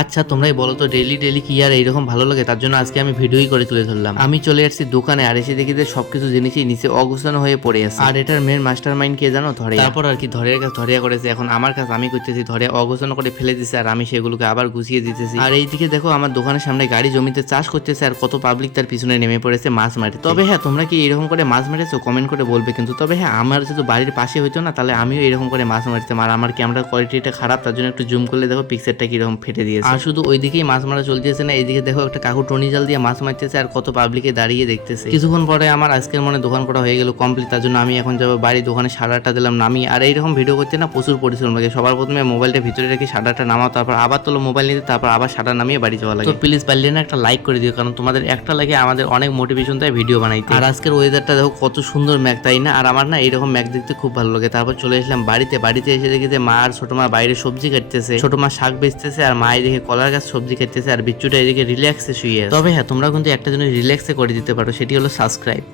আচ্ছা তোমরাই বলো তো ডেইলি ডেইলি কি আর এইরকম ভালো লাগে? তার জন্য আজকে আমি ভিডিওই করে তুলে ধরলাম। আমি চলে আসছি দোকানে, আর এসে দেখি যে সবকিছু জিনিসই নিচে অগুছানো হয়ে পড়ে আছে। আর এটার মেন মাস্টার মাইন্ড কে জানো? ধরে। তারপর আর কি ধরের কাজ ধরিয়া করেছে, এখন আমার কাজ আমি করতেছি। ধরে অগোছানো করে ফেলে দিছে আর আমি সেগুলোকে আবার গুছিয়ে দিতেছি। আর এইদিকে দেখো আমার দোকানের সামনে গাড়ি জমিতে চাষ করতেছে আর কত পাবলিক তার পিছনে নেমে পড়েছে মাছ মারতে। তবে হ্যাঁ, তোমরা কি এরকম করে মাছ মেরেছো? কমেন্ট করে বলবে কিন্তু। তবে হ্যাঁ, আমার যদি বাড়ির পাশে হইতো না তাহলে আমিও এরকম করে মাছ মারতাম। আর আমার ক্যামেরার কোয়ালিটিটা খারাপ, তার জন্য একটু জুম করলে দেখো পিকচারটা কিরকম ফেটে দিয়েছে। আর শুধু ওইদিকেই মাছ মারা চলতেছে না, এইদিকে দেখো একটা কাকু টনি জাল দিয়ে মাছ মারতেছে আর কত পাবলিকে দাঁড়িয়ে দেখতেছে। কিছুক্ষণ পরে আমার আজকের মনে দোকান করা হয়ে গেল কমপ্লিট। তার জন্য আমি এখন যাবো বাড়ি, দোকানে শাটারটা দিলাম নামি। আর এইরকম ভিডিও করতে না প্রচুর পরিশ্রম লাগে। সবার প্রথমে মোবাইলটা ভিতরে রেখে শাটারটা নামাও, তারপর আবার তোলো মোবাইল নিতে, তারপর আবার শাটার নামিয়ে বাড়ি যাওয়া লাগে। তো প্লিজ পারলে না একটা লাইক করে দিও, কারণ তোমাদের একটা লাগে আমাদের অনেক মোটিভেশন দেয় ভিডিও বানাইতে। আর আজকের ওয়েদারটা দেখো কত সুন্দর ম্যাগ, তাই না? আর আমার না এইরকম ম্যাগ দেখতে খুব ভালো লাগে। তারপর চলে আসলাম বাড়িতে এসে দেখি যে মা আর ছোট মা বাইরে সবজি কাটতেছে। ছোট মা শাক বেচতেছে আর মা এদিকে কলার গাছ সবজি কাটতেছে আর বিচ্চুটা এদিকে রিল্যাক্সে শুয়ে আছে। তবে হ্যাঁ, তোমরা কিন্তু একটা জিনিস রিল্যাক্সে করে দিতে পারো, সেটি হলো সাবস্ক্রাইব।